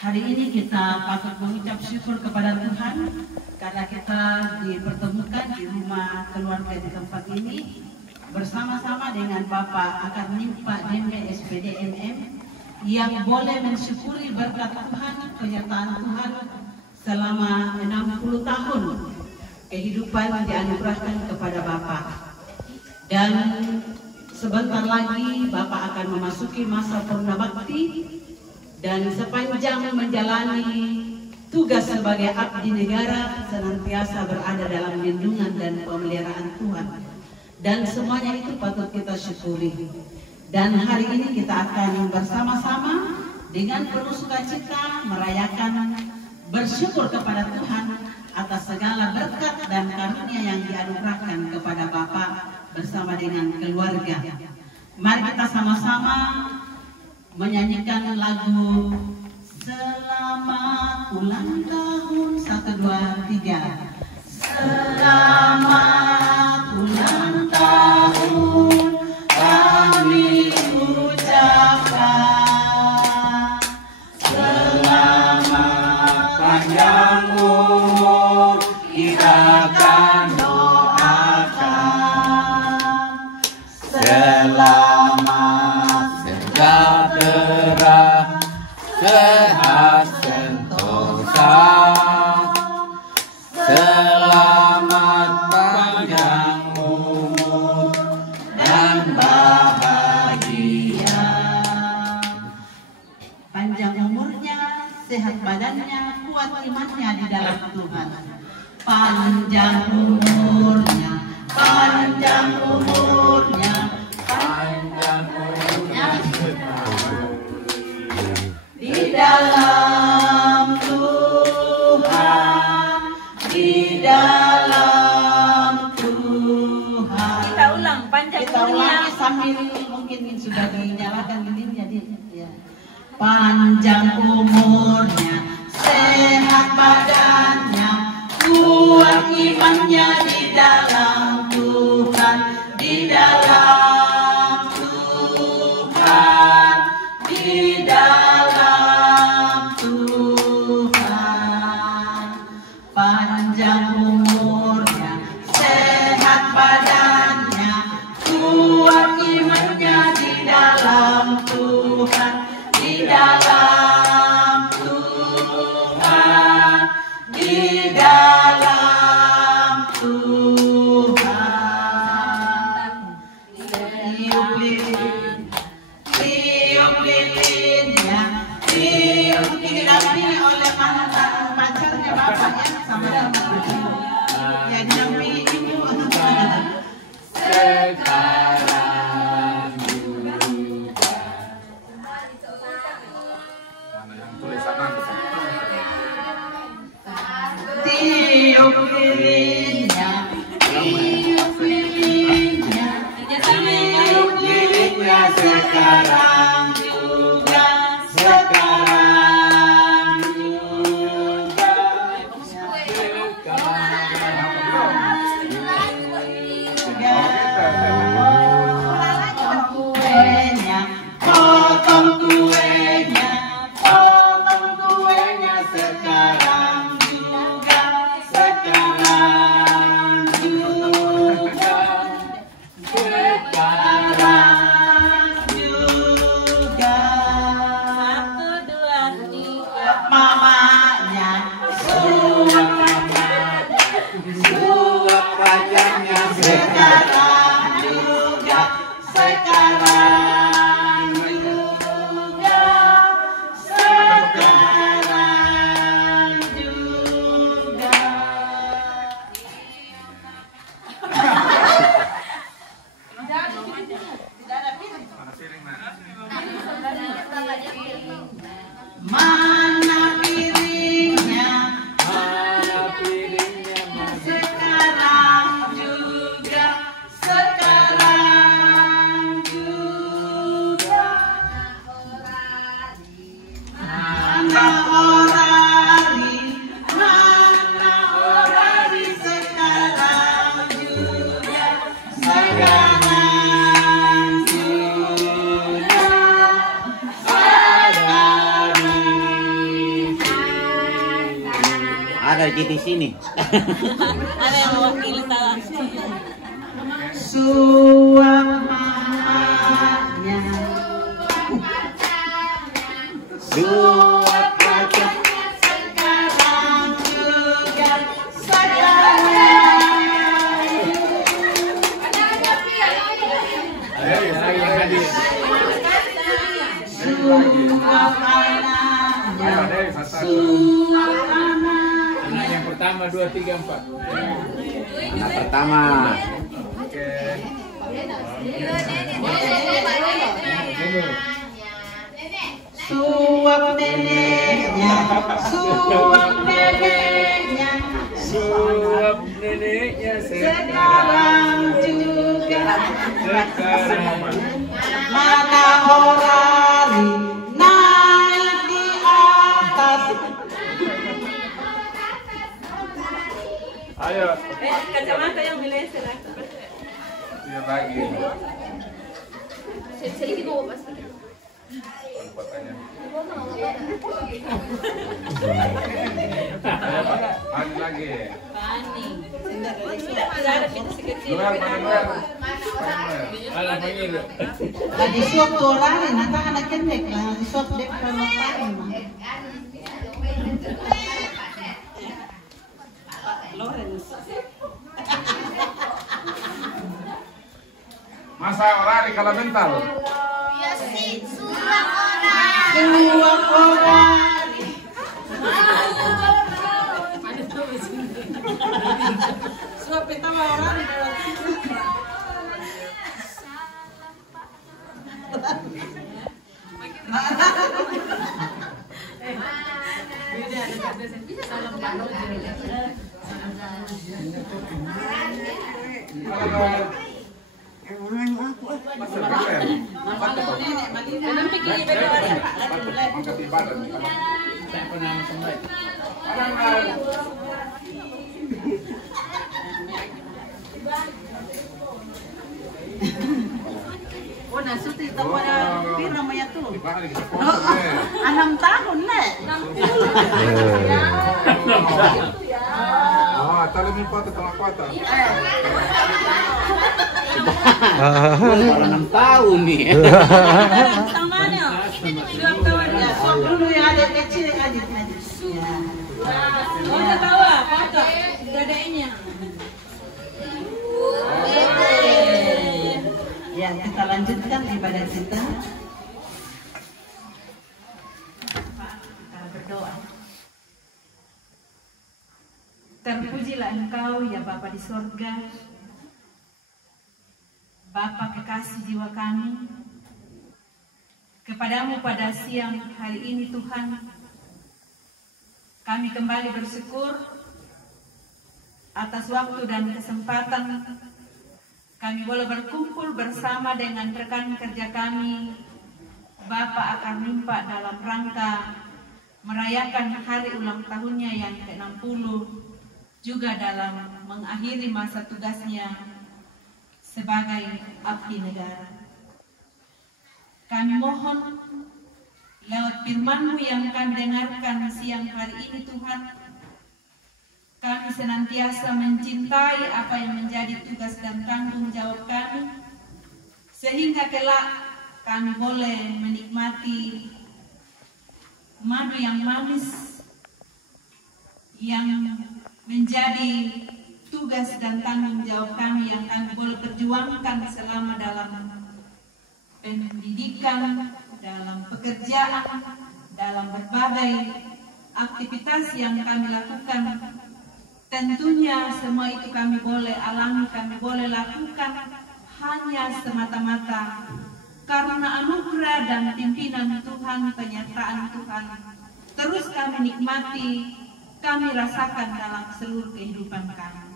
Hari ini kita patut mengucap syukur kepada Tuhan karena kita dipertemukan di rumah keluarga di tempat ini bersama-sama dengan Bapak Akar Nimpa DMB SPD MM yang boleh mensyukuri berkat Tuhan, penyertaan Tuhan selama 60 tahun kehidupan dianugerahkan kepada Bapak. Dan sebentar lagi Bapak akan memasuki masa purna bakti dan sepanjang menjalani tugas sebagai abdi negara senantiasa berada dalam lindungan dan pemeliharaan Tuhan. Dan semuanya itu patut kita syukuri. Dan hari ini kita akan bersama-sama dengan penuh sukacita merayakan bersyukur kepada Tuhan atas segala berkat dan karunia yang dianugerahkan kepada Bapak bersama dengan keluarga. Mari kita sama-sama menyanyikan lagu Selamat Ulang Tahun 1, 2, 3. Selamat ulang tahun kami ucapkan, selamat panjang umur kita akan doakan, selamat sejahtera, sehat sentosa, selamat panjang umur dan bahagia. Panjang umurnya, sehat badannya, kuat imannya di dalam Tuhan. Panjang umurnya, panjang umurnya, panjang umurnya di dalam Tuhan, di dalam Tuhan. Kita ulang panjang Kita ulangi sambil mungkin sudah dinyalakan ini jadi ya. Panjang umurnya, sehat badannya, kuat imannya di dalam Tuhan, di dalam Tuhan, di dalam Tuhan. Panjang umurnya, sehat badannya, kuat imannya di dalam Tuhan, di dalam Tuhan, di dalam Tuhan. Tiup lilin, tiup lilinnya, tiup didampingi oleh mantan pacarnya bapak ya, sama-sama ya didampingi ibu. Sekarang juga. Mana yang tulisan Tiup lilinnya, tiup lilinnya, tiup lilinnya sekarang juga, sekarang juga, potong kuenya, potong kuenya, potong kuenya sekarang juga, sekarang juga, sekarang juga. 1, 2, 3. Mamanya suap pacarnya sekarang juga, sekarang juga, sekarang juga. Mana piringnya? Mana piringnya? Sekarang juga, sekarang juga. Mana orari? Mana orari? Sekarang juga, sekarang juga. Ada di sini. Ada yang mewakili langsung. Suap mamanya, suap pacarnya sekarang juga, sekarang. Suap anaknya, suap anaknya. Anak yang pertama, 2, 3, 4. Anak pertama. suap neneknya, suap neneknya, Suap neneknya sekarang juga mana orang naik di atas. Ayo, Kacamata yang meleset. dia lagi. Sedikit mau pasti. Maju lagi. Ada pintu sekecil. Luar, luar. Alah panggil. Nah, di suap tuh orang, nanti anak kendek lah, di suap dek kalau paling mah. Masa orang di kala mental. Suap orang. Suap pertama orang. Tak pernah sampai. Oh, nasuti itu pada pira namanya tuh. 6 tahun, Nek. Oh, tali mi foto tengah kota. 6 tahun nih. Tangannya. Suap kawannya. Suap dulu yang ada kecil yang ada. Ya. Oh, udah tahu foto dadanya. Ya, kita lanjutkan ibadah kita. Kita berdoa. Terpujilah Engkau ya Bapa di sorga, Bapa kekasih jiwa kami. Kepadamu pada siang hari ini Tuhan, kami kembali bersyukur atas waktu dan kesempatan kami boleh berkumpul bersama dengan rekan kerja kami, Bapak Akar Mimpa, dalam rangka merayakan hari ulang tahunnya yang ke-60, juga dalam mengakhiri masa tugasnya sebagai abdi negara. Kami mohon lewat firman-Mu yang kami dengarkan siang hari ini Tuhan, kami senantiasa mencintai apa yang menjadi tugas dan tanggung jawab kami, sehingga kelak kami boleh menikmati madu yang manis yang menjadi tugas dan tanggung jawab kami yang kami boleh perjuangkan selama dalam pendidikan, dalam pekerjaan, dalam berbagai aktivitas yang kami lakukan. Tentunya semua itu kami boleh alami, kami boleh lakukan hanya semata-mata karena anugerah dan pimpinan Tuhan, penyertaan Tuhan. Terus kami nikmati, kami rasakan dalam seluruh kehidupan kami.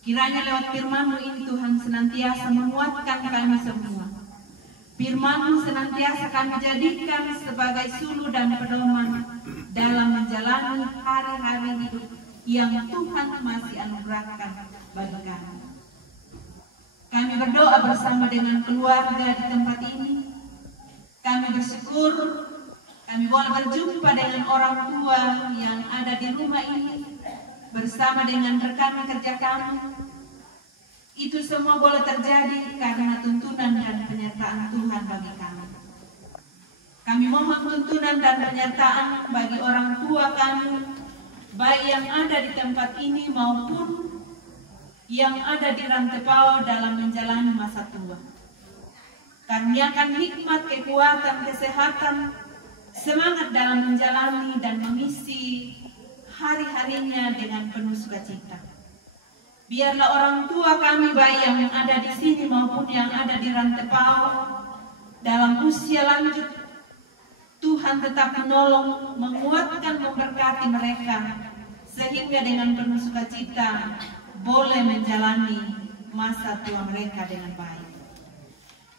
Kiranya lewat firman-Mu ini Tuhan senantiasa menguatkan kami semua. Firman-Mu senantiasa kami jadikan sebagai suluh dan pedoman dalam menjalani hari-hari hidup yang Tuhan masih anugerahkan bagi kami. Kami berdoa bersama dengan keluarga di tempat ini. Kami bersyukur kami boleh berjumpa dengan orang tua yang ada di rumah ini bersama dengan rekan kerja kami. Itu semua boleh terjadi karena tuntunan dan penyertaan Tuhan bagi kami. Kami mohon tuntunan dan penyertaan bagi orang tua kami, baik yang ada di tempat ini maupun yang ada di Rantepao dalam menjalani masa tua. Karuniakan hikmat, kekuatan, kesehatan, semangat dalam menjalani dan mengisi hari-harinya dengan penuh sukacita. Biarlah orang tua kami baik yang ada di sini maupun yang ada di Rantepao dalam usia lanjut Tuhan tetap menolong, menguatkan, memberkati mereka, sehingga dengan penuh sukacita boleh menjalani masa tua mereka dengan baik.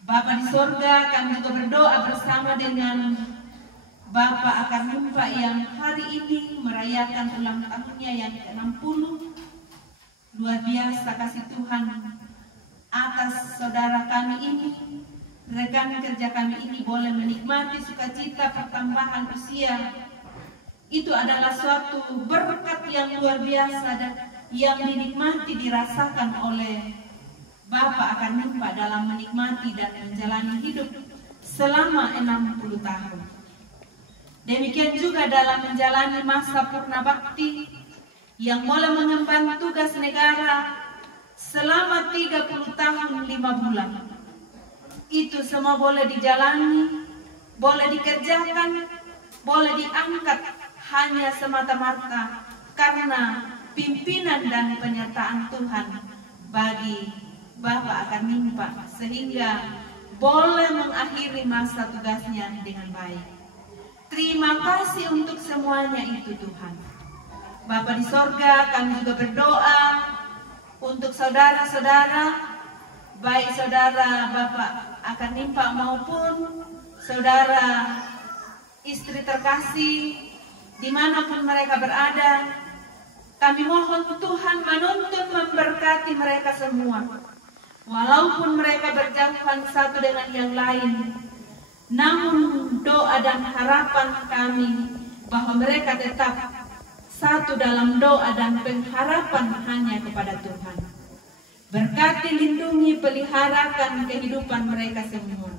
Bapa di sorga, kami juga berdoa bersama dengan Bapak Akar Mumpa yang hari ini merayakan ulang tahunnya yang ke-60. Luar biasa kasih Tuhan atas saudara kami ini, rekan kerja kami ini boleh menikmati sukacita pertambahan usia. Itu adalah suatu berkat yang luar biasa dan yang dinikmati, dirasakan oleh Bapak Akar Mumpa dalam menikmati dan menjalani hidup selama 60 tahun. Demikian juga dalam menjalani masa purna bakti yang mulai mengemban tugas negara selama 30 tahun 5 bulan. Itu semua boleh dijalani, boleh dikerjakan, boleh diangkat hanya semata-mata karena pimpinan dan penyertaan Tuhan bagi Bapak Akar Mumpa, sehingga boleh mengakhiri masa tugasnya dengan baik. Terima kasih untuk semuanya itu Tuhan. Bapa di sorga, kami juga berdoa untuk saudara-saudara, baik saudara Bapak Akar Mumpa maupun saudara istri terkasih, dimanapun mereka berada. Kami mohon Tuhan menuntun, memberkati mereka semua. Walaupun mereka berjauhan satu dengan yang lain, namun doa dan harapan kami bahwa mereka tetap satu dalam doa dan pengharapan hanya kepada Tuhan. Berkati, lindungi, peliharakan kehidupan mereka semua.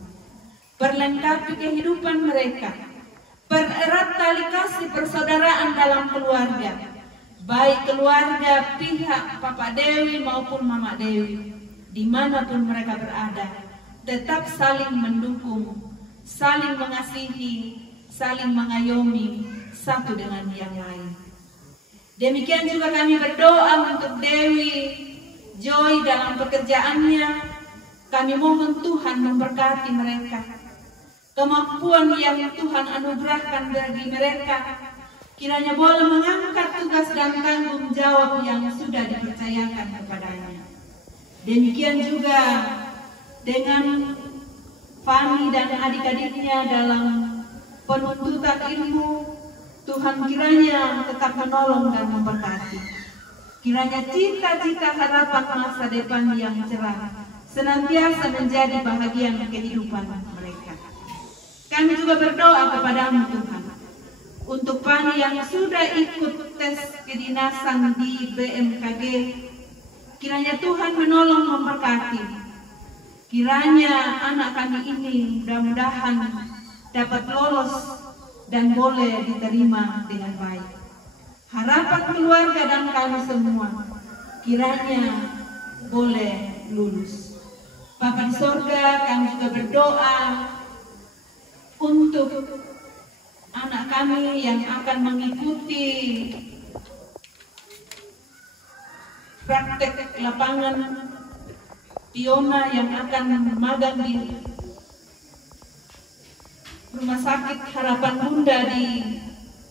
Perlengkapi kehidupan mereka. Pererat tali kasih persaudaraan dalam keluarga. Baik keluarga pihak Papa Dewi maupun Mama Dewi. Dimanapun mereka berada, tetap saling mendukung, saling mengasihi, saling mengayomi satu dengan yang lain. Demikian juga kami berdoa untuk Dewi Joy dalam pekerjaannya. Kami mohon Tuhan memberkati mereka. Kemampuan yang Tuhan anugerahkan bagi mereka, kiranya boleh mengangkat tugas dan tanggung jawab yang sudah dipercayakan kepadanya. Demikian juga dengan Fani dan adik-adiknya dalam penuntutan ilmu, Tuhan kiranya tetap menolong dan memberkati. Kiranya cita-cita harapan masa depan yang cerah senantiasa menjadi bahagian kehidupan mereka. Kami juga berdoa kepadamu Tuhan, untuk Fani yang sudah ikut tes kedinasan di BMKG, kiranya Tuhan menolong, memberkati. Kiranya anak kami ini mudah-mudahan dapat lolos dan boleh diterima dengan baik. Harapan keluarga dan kami semua kiranya boleh lulus. Bapa di sorga, kami juga berdoa untuk anak kami yang akan mengikuti praktek lapangan Piona yang akan magang di Rumah Sakit Harapan Bunda di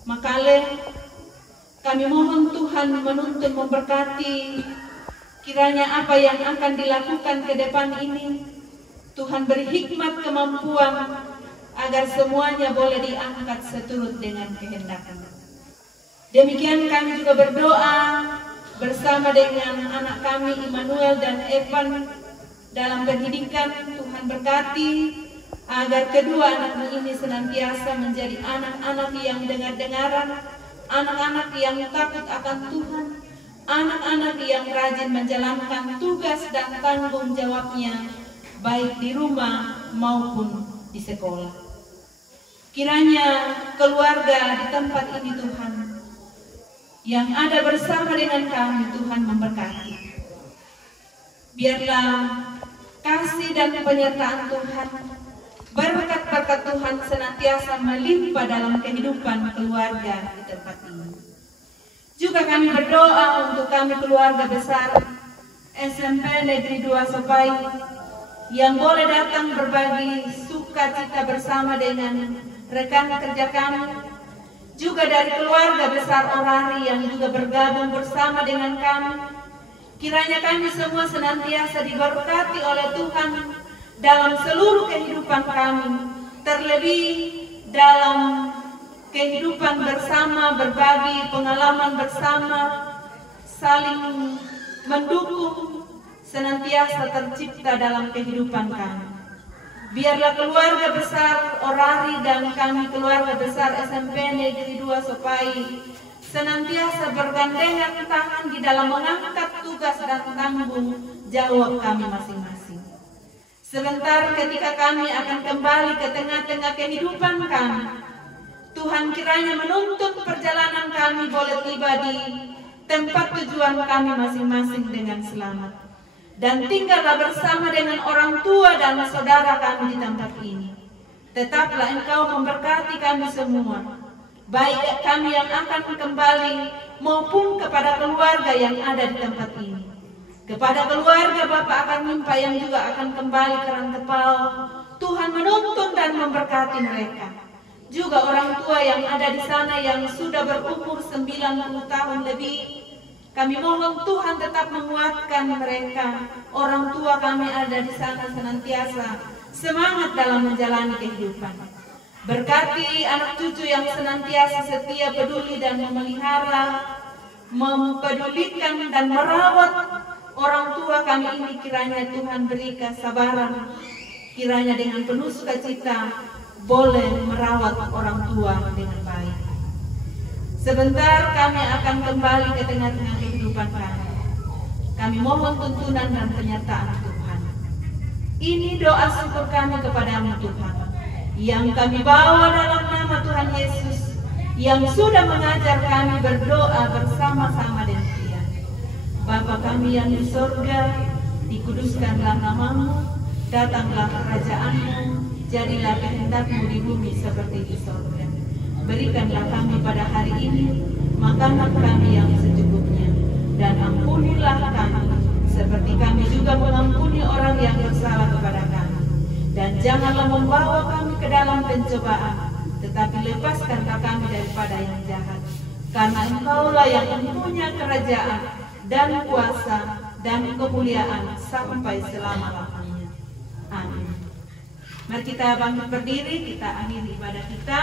Makale. Kami mohon Tuhan menuntun, memberkati. Kiranya apa yang akan dilakukan ke depan ini, Tuhan beri hikmat, kemampuan, agar semuanya boleh diangkat seturut dengan kehendak-Nya. Demikian kami juga berdoa bersama dengan anak kami Immanuel dan Evan dalam pendidikan. Tuhan berkati agar kedua anak ini senantiasa menjadi anak-anak yang dengar-dengaran, anak-anak yang takut akan Tuhan, anak-anak yang rajin menjalankan tugas dan tanggung jawabnya baik di rumah maupun di sekolah. Kiranya keluarga di tempat ini Tuhan yang ada bersama dengan kami, Tuhan memberkati. Biarlah kasih dan penyertaan Tuhan, berkat-berkat Tuhan senantiasa melimpah dalam kehidupan keluarga di tempat ini. Juga kami berdoa untuk kami keluarga besar SMP Negeri 2 Sopai, yang boleh datang berbagi sukacita bersama dengan rekan kerja kami, juga dari keluarga besar Orari yang juga bergabung bersama dengan kami. Kiranya kami semua senantiasa diberkati oleh Tuhan dalam seluruh kehidupan kami, terlebih dalam kehidupan bersama, berbagi pengalaman bersama, saling mendukung, senantiasa tercipta dalam kehidupan kami. Biarlah keluarga besar Orari dan kami keluarga besar SMP Negeri 2 Sopai senantiasa bergandengan tangan di dalam mengangkat tugas dan tanggung jawab kami masing-masing. Sebentar ketika kami akan kembali ke tengah-tengah kehidupan kami, Tuhan kiranya menuntun perjalanan kami boleh tiba di tempat tujuan kami masing-masing dengan selamat. Dan tinggallah bersama dengan orang tua dan saudara kami di tempat ini. Tetaplah Engkau memberkati kami semua, baik kami yang akan kembali maupun kepada keluarga yang ada di tempat ini. Kepada keluarga Bapak Akar Mimpa yang juga akan kembali ke Rantepal, Tuhan menuntun dan memberkati mereka. Juga orang tua yang ada di sana yang sudah berumur 90 tahun lebih, kami mohon Tuhan tetap menguatkan mereka. Orang tua kami ada di sana senantiasa semangat dalam menjalani kehidupan. Berkati anak cucu yang senantiasa setia, peduli dan memelihara, mempedulikan dan merawat orang tua kami ini. Kiranya Tuhan beri kesabaran, kiranya dengan penuh sukacita boleh merawat orang tua dengan baik. Sebentar kami akan kembali ke tengah-tengah kehidupan kami. Kami mohon tuntunan dan penyertaan Tuhan. Ini doa syukur kami kepadamu Tuhan, yang kami bawa dalam nama Tuhan Yesus, yang sudah mengajar kami berdoa bersama-sama dengan Dia. Bapa kami yang di sorga, dikuduskanlah namamu, datanglah kerajaanmu, jadilah kehendak-Mu di bumi seperti di sorga. Berikanlah kami pada hari ini makanan kami yang secukupnya, dan ampunilah kami seperti kami juga mengampuni orang yang bersalah kepada kami. Dan janganlah membawa kami ke dalam pencobaan, tetapi lepaskanlah kami daripada yang jahat. Karena Engkaulah yang mempunyai kerajaan dan kuasa dan kemuliaan sampai selama-lamanya. Amin. Mari kita bangkit berdiri, kita akhiri ibadah kita.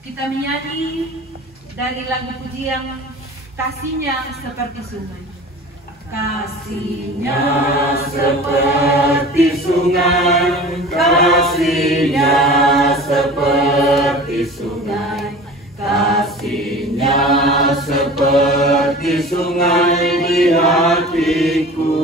Kita menyanyi dari lagu pujian Kasihnya Seperti Sungai. Kasihnya seperti sungai, kasihnya seperti sungai, kasihnya seperti sungai di hatiku,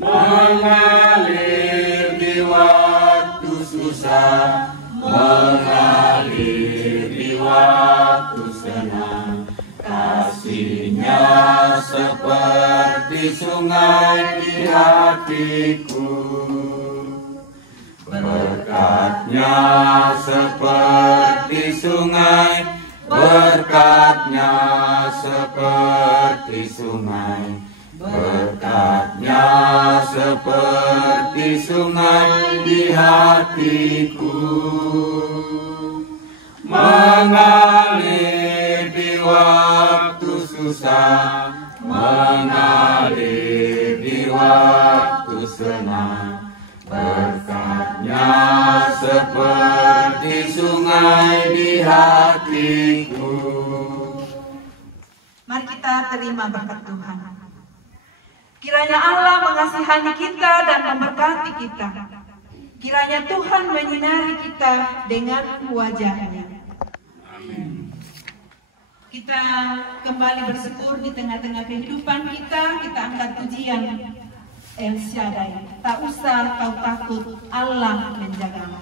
mengalir di waktu susah, mengalir di waktu senang. Kasihnya seperti sungai di hatiku, berkatnya seperti sungai, berkatnya seperti sungai, berkatnya seperti sungai di hatiku, mengalir di waktu susah, mengalir di waktu senang. Berkatnya seperti sungai di hatiku. Mari kita terima berkat Tuhan. Kiranya Allah mengasihani kita dan memberkati kita. Kiranya Tuhan menyinari kita dengan wajah-Nya. Kita kembali bersyukur di tengah-tengah kehidupan kita. Kita angkat pujian El Shaddai. Tak usah kau takut, Allah menjagamu.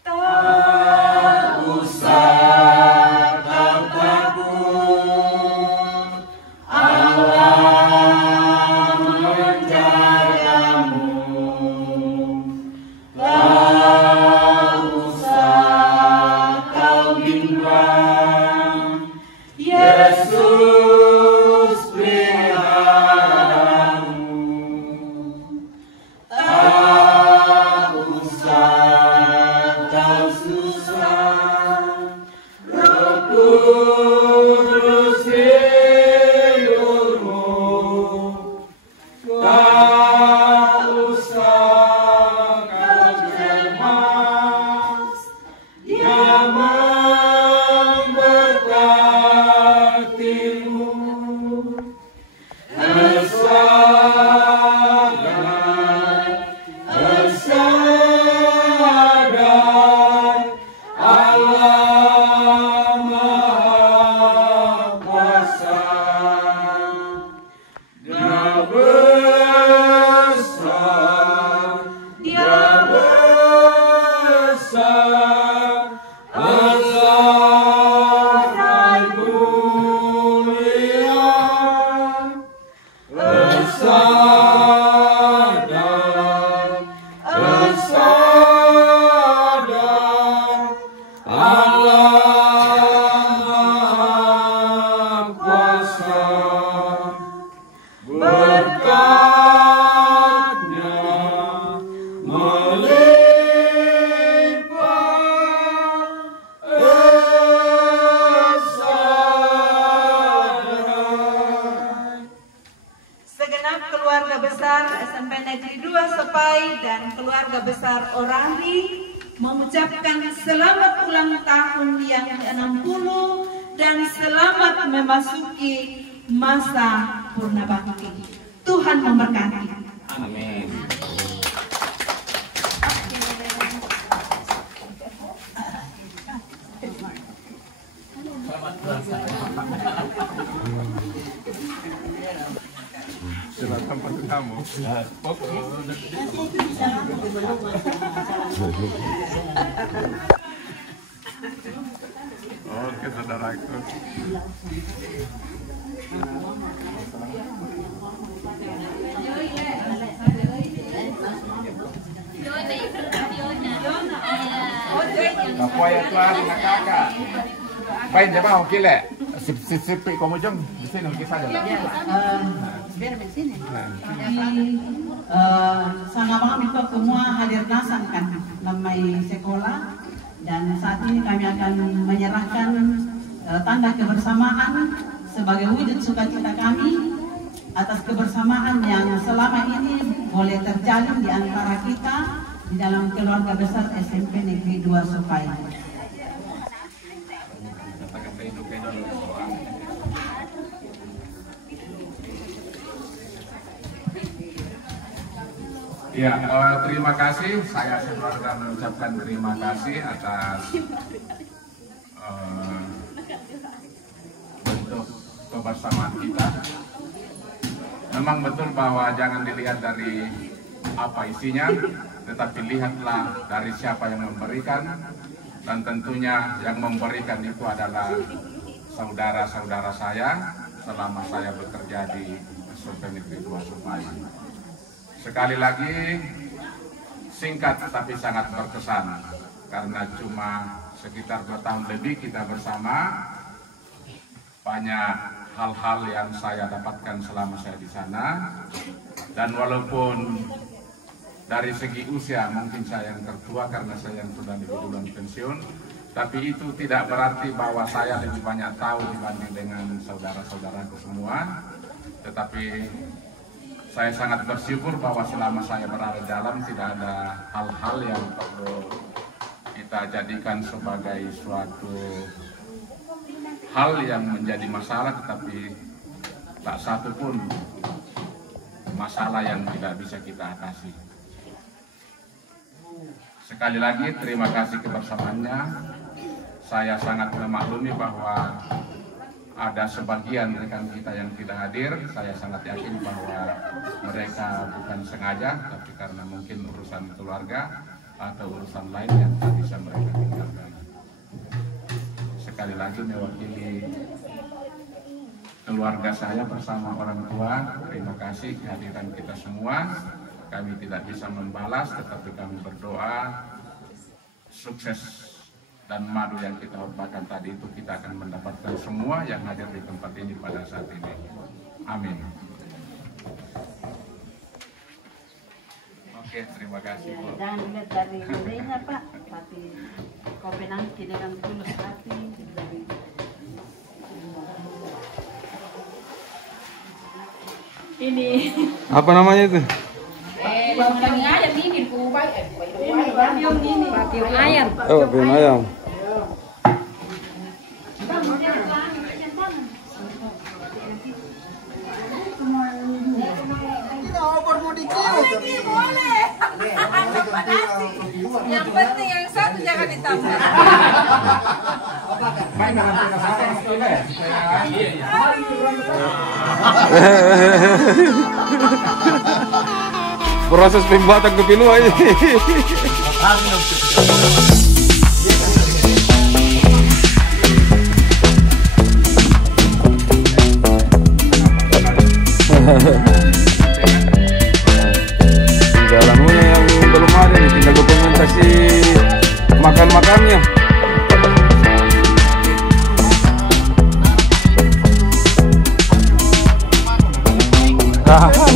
Tak usah kau takut, Allah menjagamu. Tak Yesus peliharamu, tak usah kau susah, Roh Kudus hidupmu, tak usah kau cemas, Dia memberkatimu. Tersadar Allah Maha Kuasa, Dia besar, Dia besar, besar dan mulia, besar dan Allah Maha Kuasa, berkat-Nya melimpah esai. Segenap keluarga besar SMP Negeri 2 Sepai dan keluarga besar Orari mengucapkan selamat ulang tahun yang ke-60 dan selamat memasuki masa purna bakti. Tuhan memberkati. Amin. Silakan Pak Tamu. Oke, saudaraku. Apa ya tuan nak kakak? Baik je bang, okey leh. Sip kamu jom di sini kisah aja. Biar di sini. Jadi sana bang itu semua hadir nasan kan namai sekolah, dan saat ini kami akan menyerahkan tanda kebersamaan sebagai wujud sukacita kami atas kebersamaan yang selama ini boleh terjalin di antara kita di dalam keluarga besar SMP Negeri 2 Sepai. Ya, terima kasih. Saya sekeluarga mengucapkan terima kasih atas bentuk kebersamaan kita. Memang betul bahwa jangan dilihat dari apa isinya, tetapi lihatlah dari siapa yang memberikan, dan tentunya yang memberikan itu adalah saudara-saudara saya selama saya bekerja di SMP Negeri 2 Sepai. Sekali lagi, singkat tapi sangat berkesan, karena cuma sekitar 2 tahun lebih kita bersama. Banyak hal-hal yang saya dapatkan selama saya di sana, dan walaupun dari segi usia mungkin saya yang tertua karena saya yang sudah lebih duluan pensiun, tapi itu tidak berarti bahwa saya lebih banyak tahu dibanding dengan saudara-saudaraku semua. Tetapi saya sangat bersyukur bahwa selama saya berada di dalam tidak ada hal-hal yang perlu kita jadikan sebagai suatu hal yang menjadi masalah, tetapi tak satu pun masalah yang tidak bisa kita atasi. Sekali lagi terima kasih kebersamaannya. Saya sangat memaklumi bahwa ada sebagian rekan kita yang tidak hadir. Saya sangat yakin bahwa mereka bukan sengaja, tapi karena mungkin urusan keluarga atau urusan lain yang tak bisa mereka tinggalkan. Sekali lagi mewakili keluarga saya bersama orang tua, terima kasih kehadiran kita semua. Kami tidak bisa membalas, tetapi kami berdoa sukses dan madu yang kita hormatkan tadi itu kita akan mendapatkan semua yang hadir di tempat ini pada saat ini. Amin. Oke, terima kasih Bu. Jangan dilihat dari nilainya Pak, tapi kopi nangki dengan tulus hati dari Ini Apa namanya itu? bagian ayam ini bagian ayam. Oh, bagian ayam. Yang penting yang satu jangan ditambah. Proses pembuatan kopi luwak ini. Tinggal anunya yang belum ada nih, tinggal dokumentasi makan-makannya. Ah.